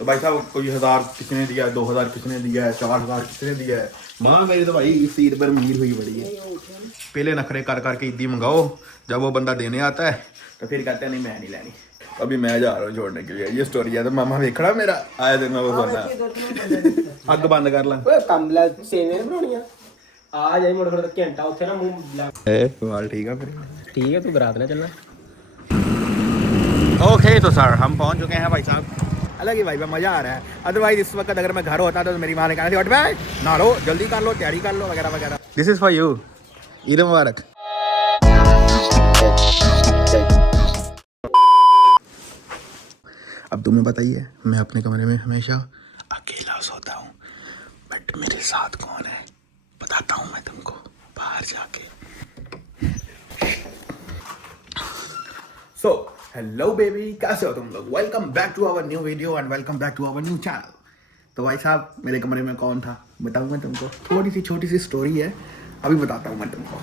तो भाई साहब कोई 1000 किसी ने दिया है, 2000 किसी ने दिया है, 4000 किसी ने दिया है। माँ मेरी तो भाई इस ईद पर अमीर हुई बड़ी है। पहले नखरे कर करके ईदी मंगाओ, जब वो बंदा देने आता है तो फिर कहते हैं नहीं मैं नहीं लेनी। अभी मैं जा रहा हूँ छोड़ने के लिए, ये स्टोरी है। तो मामा देखना मेरा आया दिन मैं वो बोलना अग बंद कर ला कमला सेवे बनाउणियां आ जाई मुड़ फिर घंटा उत्थे ना मुंह वाल ठीक है फिर। ठीक है तू बरात ना चलना। ओके तो सर हम पहुंच चुके हैं भाई साहब। अलग ही भाई मजा आ रहा है। अदरवाइज इस वक्त अगर मैं घर होता तो मेरी माँ ने कहना थी उठ भाई नहा लो, जल्दी कर लो, तैयारी कर लो वगैरह वगैरह। This is for you, Eid मुबारक। अब तुम्हें बताइए मैं अपने कमरे में हमेशा अकेला सोता हूँ, बट मेरे साथ कौन है बताता हूँ मैं तुमको बाहर जाके। सो हेलो बेबी, कैसे हो तुम लोग? Welcome back to our new video and welcome back to our new channel. तो भाई साहब मेरे कमरे में कौन था बताऊँ मैं तुमको? थोड़ी सी छोटी सी स्टोरी है, अभी बताता हूँ मैं तुमको।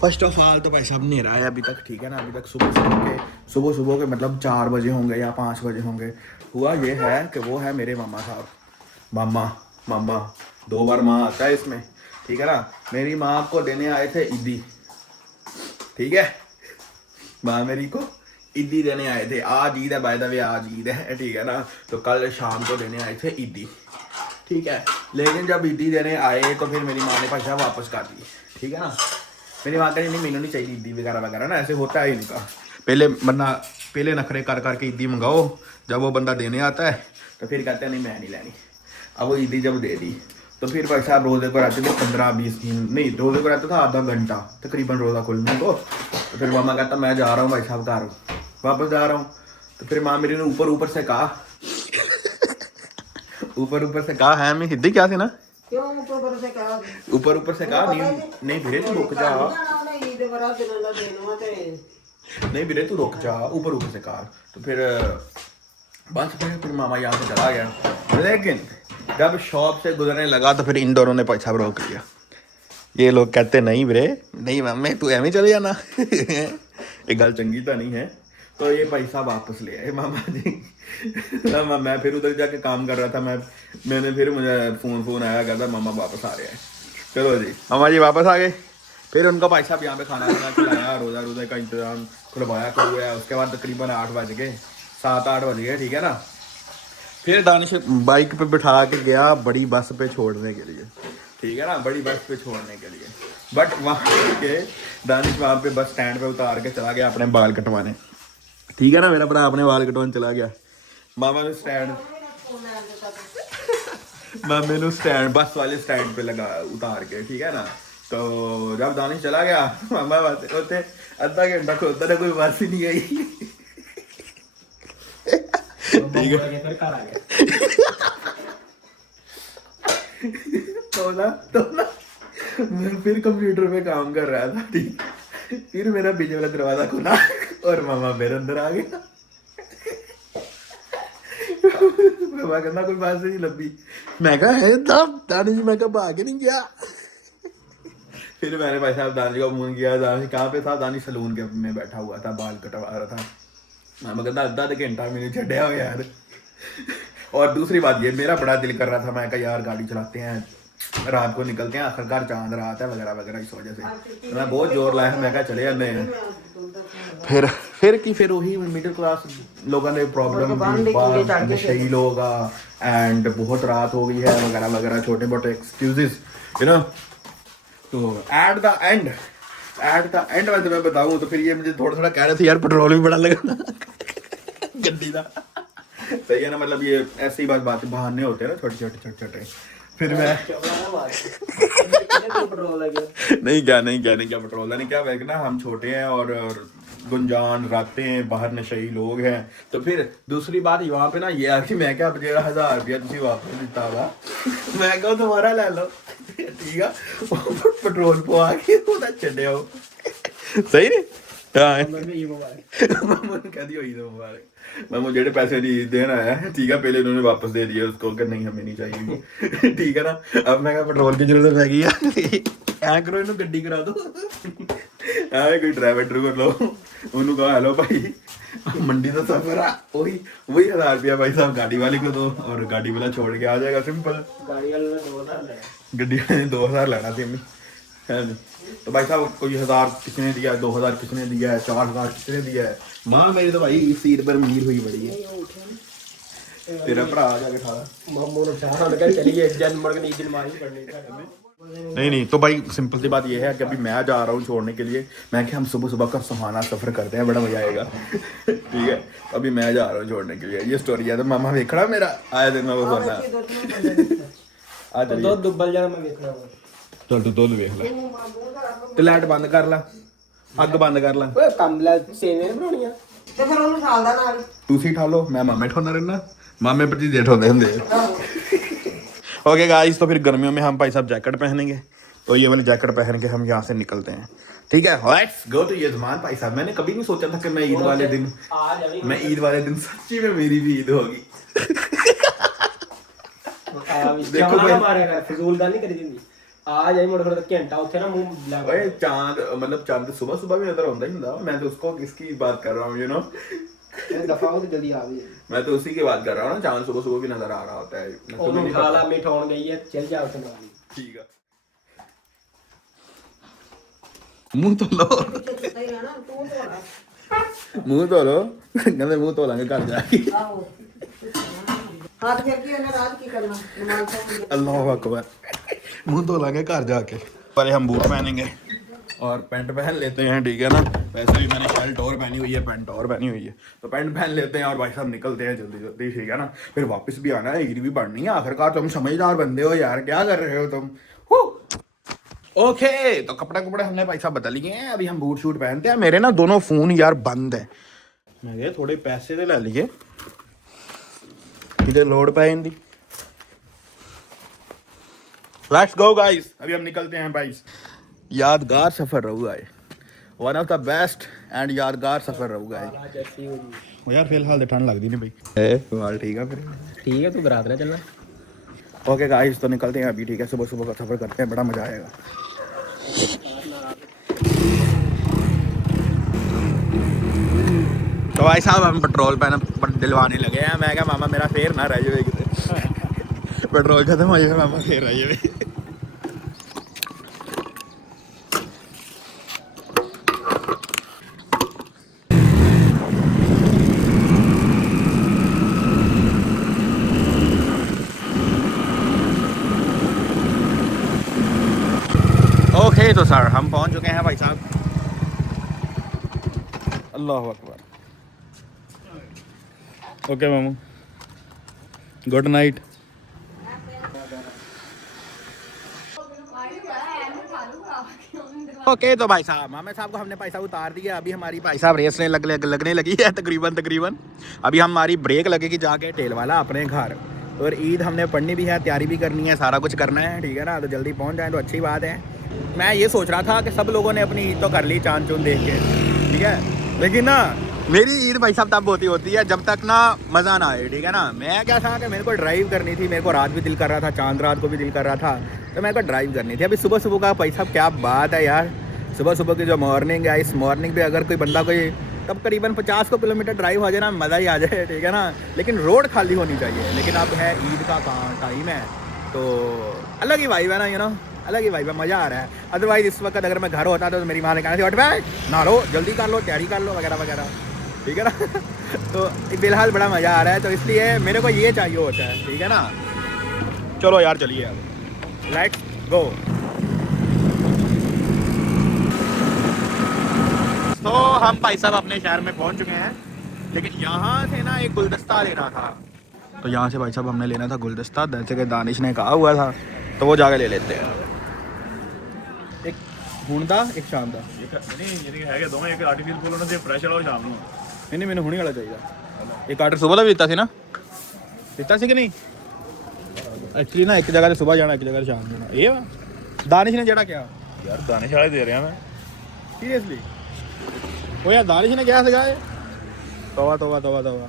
फर्स्ट ऑफ ऑल तो भाई साहब अंधेरा है अभी तक, ठीक है ना? अभी तक सुबह के मतलब 4 बजे होंगे या 5 बजे होंगे। हुआ ये है कि वो है मेरे मामा साहब। मामा 2 बार माँ आता है इसमें, ठीक है ना? मेरी माँ को देने आए थे ईदी, ठीक है? माँ मेरी को ईदी देने आए थे। आज ईद है बाय द वे, आज ईद है, ठीक है ना? तो कल शाम को देने आए थे ईदी, ठीक है? लेकिन जब ईदी देने आए तो फिर मेरी माँ ने पैसा वापस कर दी, ठीक है ना? मेरी माँ कही नहीं मैंने नहीं चाहिए ईदी वगैरह वगैरह ना, ऐसे होता है इनका। पहले नखरे कर करके ईदी मंगाओ, जब वो बंदा देने आता है तो फिर कहते हैं नहीं मैं नहीं लेनी। अब वो ईदी जब दे दी तो फिर भाई साहब रोज़े को रहते थे 15-20 दिन, नहीं रोज़े को रहता था आधा घंटा तकरीबन रोज़ा खुलने को। तो फिर मामा कहता मैं जा रहा हूँ भाई साहब घर वापस जा रहा हूँ। तो फिर माँ मेरी ने ऊपर से कहा ऊपर से कहा है मैं हिंदी क्या थी ना, क्यों ऊपर से कहा नहीं वीरे तू रुक जा, नहीं वीरे तू रुक जा, ऊपर से कहा। तो फिर बस फिर मामा यहाँ से चला गया। लेकिन जब शॉप से गुजरने लगा तो फिर इन दोनों ने पैसा रोक लिया। ये लोग कहते नहीं वीरे नहीं मामे तू एवं चले जाना ये गल चंगी तो नहीं है। तो ये पैसा वापस ले आए मामा जी। मैं फिर उधर जाके काम कर रहा था, मैंने फिर मुझे फोन आया, कहता मामा वापस आ रहे हैं। चलो जी मामा जी वापस आ गए। फिर उनका भाई साहब यहाँ पे खाना खिलाया, रोज़ा का इंतजाम खुलवाया खुलवाया। उसके बाद तकरीबन 8 बज गए, 7-8 बज गए, ठीक है ना? फिर दानिश बाइक पे बिठा के गया बड़ी बस पे छोड़ने के लिए, ठीक है ना? बड़ी बस पे छोड़ने के लिए। बट वहाँ के दानिश वहाँ पे बस स्टैंड पे उतार के चला गया अपने बाल कटवाने, ठीक है ना? मेरा भरा अपने बाल कटवाने चला गया। मामा ने स्टैंड बस वाले स्टैंड पे लगा उतार के, ठीक है ना? तो जब दानिश चला गया मामा बात होते आधा घंटा खोलता था, कोई बस ही नहीं आई। ठीक है फिर घर आ गया। तो ना मैं फिर कंप्यूटर पे काम कर रहा था, ठीक। फिर मेरा पीछे वाला दरवाजा खुला और मामा मेरे अंदर आ गया। बाबा कहना कोई बात नहीं लगी, मैं कहा है दानिश, मैं कहा भाग नहीं गया। फिर मैंने भाई साहब दानिश को फोन किया, दानिश कहाँ पे था? दानिश सलून के में बैठा हुआ था, बाल कटवा रहा था। मैं कहता आधा घंटा मैंने छड़िया हो यार। और दूसरी बात ये मेरा बड़ा दिल कर रहा था, मैं कहा यार गाड़ी चलाते हैं रात को निकलते हैं, आखिरकार चांद रात है वगैरह वगैरह। इस वजह से मैं बहुत जोर लाया, मैं कहा चले जाते हैं। फिर वही मिडिल क्लास लोगों ने प्रॉब्लम सही लोग एंड बहुत रात हो गई है वगैरह वगैरह, छोटे मोटे एक्सक्यूजेस यू नो। तो एट द एंड में तुम्हें बताऊं तो फिर ये मुझे थोड़ा कह रहे थे यार पेट्रोल भी बड़ा लगा गड्डी का, सही है ना? मतलब ये ऐसी बात बहाने होते हैं ना छोटे। फिर मैं नहीं क्या पेट्रोल नहीं क्या बैग ना, हम छोटे हैं और गुंजान रातें हैं, बाहर नशई लोग हैं। तो फिर दूसरी बात वहाँ पे ना ये है कि मैं क्या 1000 रुपया तुम वापस दिता हुआ, मैं कहा तुम्हारा ले लो, ठीक है? पेट्रोल पवा के छे हो सही नहीं कह दी हुई तो मुबारक। मैं मुझे जेडे पैसे देना है, ठीक है? पहले उन्होंने वापस दे दिए उसको कि नहीं हमें नहीं चाहिए, ठीक है ना? अब मैं पेट्रोल की जरूरत रह गई है, ऐ करो इन्हों गड्डी करा दो, कोई ड्राइवर लो, उन्होंने कहा हेलो भाई मंडी का सफर है वही वही 1000 रुपया भाई साहब गाड़ी वाले को दो और गाड़ी वाला छोड़ के आ जाएगा सिंपल। गाड़ी वाले ने 2000 ले गड्डी वाले ने 2000 लेना थी अम्मी है नहीं। तो भाई साहब कोई 1000 किसने दिया है, 2000 किसने दिया है, 4000 किसने दिया है। माँ मेरी तो भाई इस ईद पर अमीर हुई बड़ी है। तेरा भरा जाके खा मामू ने चाहा लगा चलिए जन मर के 1 दिन मारी पड़नी नहीं तो भाई सिंपल सी बात ये है कि अभी मैं जा रहा हूँ छोड़ने के लिए। मैं कि हम सुबह सुबह का सुहाना सफर करते हैं, बड़ा मजा आएगा। ठीक है अभी मैं जा रहा हूँ छोड़ने के लिए, ये स्टोरी है। तो मामा देखना मेरा आया दिन में वो सोना आ तो दो दुब्बल जाना मैं देखना चल तू दोल देख ले ते लाइट बंद कर ला, अग बंद कर ला। ओए कमला सेवे बनाਉਣੀਆਂ ਤੇ ਫਿਰ ਉਹਨੂੰ ਸਾਲਦਾ ਨਾਲ ਤੁਸੀਂ ठा लो, मैं मामे ठोना रहना, मामे प्रति जेठ होते होंगे। ओके गाइस तो फिर गर्मियों में हम भाई साहब जैकेट पहनेंगे, तो ये वाली जैकेट पहन के हम यहाँ से निकलते हैं। ठीक है लेट्स गो टू यजमान भाई साहब। मैंने कभी नहीं सोचा था कि मैं ईद वाले दिन सच्ची में मेरी भी ईद होगी। देखो भाई मारे कर फजूल दा नहीं करी दिंदी आ जाई मुड़ फिर घंटा उत्थे ना मुंह लग ओए चांद मतलब चांद सुबह सुबह भी नजर आता ही ਹੁੰਦਾ। मैं तो उसको किसकी बात कर रहा हूँ यू नो, दफा हो तो जल्दी आ गई मैं तो उसी की बात कर रहा हूँ ना। चांद सुबह सुबह भी नजर आ रहा होता है, तुम्हें नहीं खाला पता। मिठाउन गई है चल जा उसे मारी ठीक है मुंह तो लो ਸਹੀ ਰਹਿਣਾ ਤੂੰ ਧੋਣਾ मुंह तो लो कहते मुंह तो लांगे घर जाके। ਆਹੋ ਹੱਥ ਫਿਰ ਕੀ ਉਹਨੇ ਰਾਤ ਕੀ ਕਰਨਾ ਨਮਾਜ਼ ਪੜ੍ਹਨੀ अल्लाह अकबर मुंह तो लांगे घर जाके। पहले हम बूट पहनेंगे और पैंट पहन लेते हैं। ठीक है ना, वैसे भी मैंने शर्ट और पहनी हुई है, पैंट और पहनी हुई है, तो पैंट पहन लेते हैं और भाई साहब निकलते हैं जल्दी जल्दी। ठीक है ना, फिर वापस भी आना है, ईद भी पढ़नी है। आखिरकार तुम समझदार बंदे हो यार, क्या कर रहे हो तुम। ओके तो कपड़े कपड़े हमने भाई साहब बदल लिए हैं, अभी हम बूट शूट पहनते हैं। मेरे ना दोनों फोन यार बंद है, मैं थोड़े पैसे तो ले लिए इधर लोड पे दी। लेट्स गो गाइस, अभी हम निकलते हैं भाई। यादगार सफर रहूगा है, one of the best and यादगार सफर रहूगा है। जैसी होगी ओ यार फिलहाल तो ठंड लगती नहीं भाई। फिलहाल ठीक है फिर ठीक है तू बरात ना चलना। ओके गाइस तो निकलते हैं अभी। ठीक है सुबह सुबह का सफर करते हैं, बड़ा मजा आएगा। तो भाई साहब हम पेट्रोल दिलवाने लगे हैं। मैं क्या मामा मेरा फेर ना रह जाए कितने पेट्रोल खत्म हो जाए मामा फेर रह जाए। ओके तो सर हम पहुंच चुके हैं भाई साहब। अल्लाह अकबर। ओके मामू गुड नाइट। ओके तो भाई साहब मामे साहब को हमने पैसा उतार दिया। अभी हमारी भाई साहब रेस लगने लगी है तकरीबन। अभी हमारी ब्रेक लगेगी जाके टेल वाला अपने घर। और ईद हमने पढ़नी भी है, तैयारी भी करनी है, सारा कुछ करना है। ठीक है ना, तो जल्दी पहुंच जाए तो अच्छी बात है। मैं ये सोच रहा था कि सब लोगों ने अपनी ईद तो कर ली चांद चूंद देख के, ठीक है, लेकिन ना मेरी ईद भाई साहब तब होती है जब तक ना मज़ा ना आए। ठीक है ना, मैं क्या था कि मेरे को ड्राइव करनी थी, मेरे को रात भी दिल कर रहा था, चांद रात को भी दिल कर रहा था, तो मेरे को ड्राइव करनी थी। अभी सुबह सुबह का भाई साहब क्या बात है यार, सुबह सुबह की जो मॉर्निंग है, इस मॉर्निंग पे अगर कोई बंदा कोई तब करीबन 50 किलोमीटर ड्राइव हो जाए ना, मज़ा ही आ जाए। ठीक है ना, लेकिन रोड खाली होनी चाहिए। लेकिन अब है ईद का टाइम है तो अलग ही वाइब है ना, यू नो, अलग ही वाइब है, मज़ा आ रहा है। अदरवाइज इस वक्त अगर मैं घर होता तो मेरी माँ ने कहना थी उठ भाई नहा लो, जल्दी कर लो, तैयारी कर लो वगैरह वगैरह। ठीक है ना तो फिलहाल बड़ा मज़ा आ रहा है, तो इसलिए मेरे को ये चाहिए होता है। ठीक है ना, चलो यार चलिए यार, लेट्स गो। तो हम भाई साहब अपने शहर में पहुंच चुके हैं, लेकिन यहाँ से ना एक गुलदस्ता लेना था। तो यहाँ से भाई साहब हमने लेना था गुलदस्ता, जैसे कि दानिश ने कहा हुआ था, तो वो जाके ले लेते हैं। एक ਹੁਣ ਦਾ ਇੱਕ ਸ਼ਾਮ ਦਾ ਨਹੀਂ ਜਿਹੜੇ ਹੈਗੇ ਦੋਵੇਂ ਇੱਕ ਆਰਟੀਫੀਸ਼ੀਅਲ ਫੁੱਲ ਉਹਨਾਂ ਦੇ ਫਰੈਸ਼ ਵਾਲਾ ਸ਼ਾਮ ਨੂੰ ਨਹੀਂ ਮੈਨੂੰ ਹੁਣੇ ਵਾਲਾ ਚਾਹੀਦਾ। ਇੱਕ ਆਰਡਰ ਸਵੇਰ ਦਾ ਵੀ ਦਿੱਤਾ ਸੀ ਨਾ, ਦਿੱਤਾ ਸੀ ਕਿ ਨਹੀਂ? ਐਕਚੁਅਲੀ ਨਾ ਇੱਕ ਜਗ੍ਹਾ ਤੇ ਸਵੇਰ ਜਾਣਾ, ਇੱਕ ਜਗ੍ਹਾ ਤੇ ਸ਼ਾਮ ਨੂੰ ਜਾਣਾ। ਇਹ ਵਾ ਦਾनिश ਨੇ ਜਿਹੜਾ ਕਿਹਾ ਯਾਰ ਦਾਨਿਸ਼ ਵਾਲੇ ਦੇ ਰਿਹਾ ਮੈਂ ਸੀਰੀਅਸਲੀ। ਉਹ ਯਾਰ ਦਾनिश ਨੇ ਕਿਹਾ ਸੀਗਾ ਇਹ, ਤੋਬਾ ਤੋਬਾ ਤੋਬਾ ਤੋਬਾ।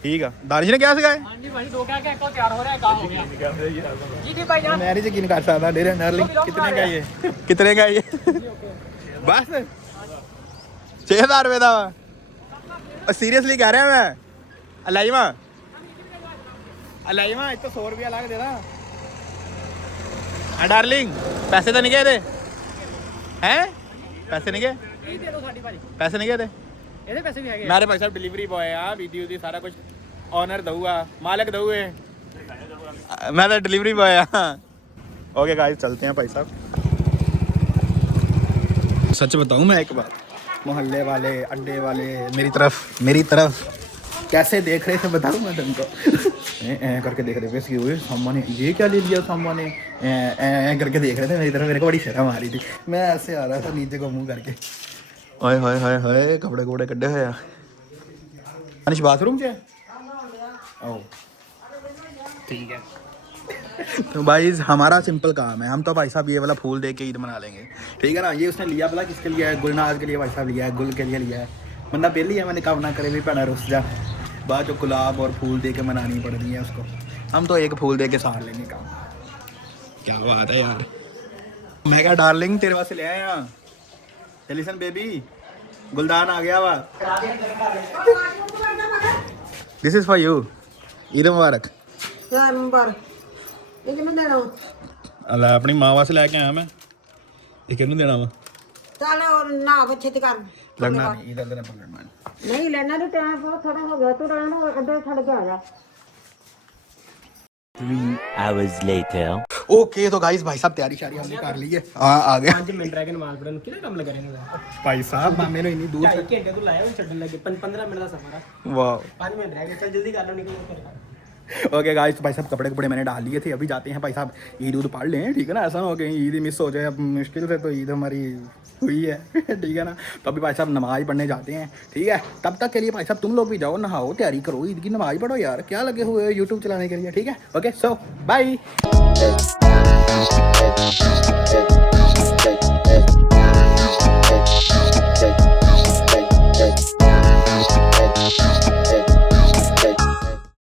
ठीक है, दानिश ने क्या सिखाया? हाँ जी भाई, दो क्या क्या को तैयार हो रहा है, काम हो गया जी भी भाई जान। मैं यकीन कर सकता डेरे नरलिंग कितने का ये, कितने का ये? बस 6000 रुपए का सीरियसली कह रहा मैं अलाइमा एक तो 100 रुपया लग देना डार्लिंग। पैसे तो नहीं गए थे हैं? पैसे नहीं गए? पैसे नहीं गए थे? पैसे भी है मेरे भाई साहब डिलीवरी बॉय आ विधि उदी सारा कुछ ऑनर दूंगा मालिक दूए मैं तो डिलीवरी बॉय हाँ। ओके गाइस चलते हैं भाई साहब। सच बताऊं मैं एक बात, मोहल्ले वाले अड्डे वाले मेरी तरफ कैसे देख रहे थे बताऊं मैं तुमको करके देख रहे थे हुए सामा ने ये क्या ले लिया सामा ने करके देख रहे थे मेरी तरफ। मेरे को बड़ी शर्म आ रही थी, मैं ऐसे आ रहा था नीचे को मुंह करके। ओए होए होए होए कपड़े कुपड़े कड्डे हुए आ अनिश बाथरूम से ओ ठीक है। तो भाई हमारा सिंपल काम है, हम तो भाई साहब ये वाला फूल दे के ईद मना लेंगे ठीक है ना। ये उसने लिया पता किसके लिए है? गुलनाज के लिए भाई साहब लिया है, गुल के लिए लिया है। बंदा पहले है मैंने काम ना करे भी भैना रुस जा बाद जो गुलाब और फूल दे के मनानी पड़ रही है उसको। हम तो एक फूल दे के सार लेंगे काम। क्या बात है यार। मैं क्या डार्लिंग तेरे वास्ते ले आए यहाँ लिसन बेबी गुलदान आ गया वा। This is for you Eid मुबारक। ये किन्नू देना वा? अल्लाह अपनी माँ वास्ते लेके आया मैं। ये किन्नू देना वा? चल और ना बच्चे ते कर लड़ना नहीं इधर देना पकड़ना नहीं लेना तो टाइम बहुत थोड़ा हो गया, तू रहना अड्डे छड़ के आ जा। 3 hours later. ओके तो गाइस भाई साहब तैयारी शारी हमने कर ली है आ गए 5 मिनट रह गए नमाज पढ़न कितना काम लगा रहेगा भाई साहब मामे ने इतनी दूर 2.5 घंटे तू लाया छड्डन लगे 15 मिनट का सफर है। वाह 5 मिनट रह गए, चल जल्दी कर लो निकल। ओके गाइस तो भाई साहब कपड़े मैंने डाल लिए थे, अभी जाते हैं भाई साहब ईद उद पढ़ लें ठीक है ना। ऐसा ना हो कि ईद मिस हो जाए, अब मुश्किल से तो ईद हमारी हुई है ठीक है ना। तो अभी भाई साहब नमाज पढ़ने जाते हैं ठीक है। तब तक के लिए भाई साहब तुम लोग भी जाओ नहाओ तैयारी करो ईद की, नमाज पढ़ो यार क्या लगे हुए हो यूट्यूब चलाने के लिए ठीक है। Okay so bye.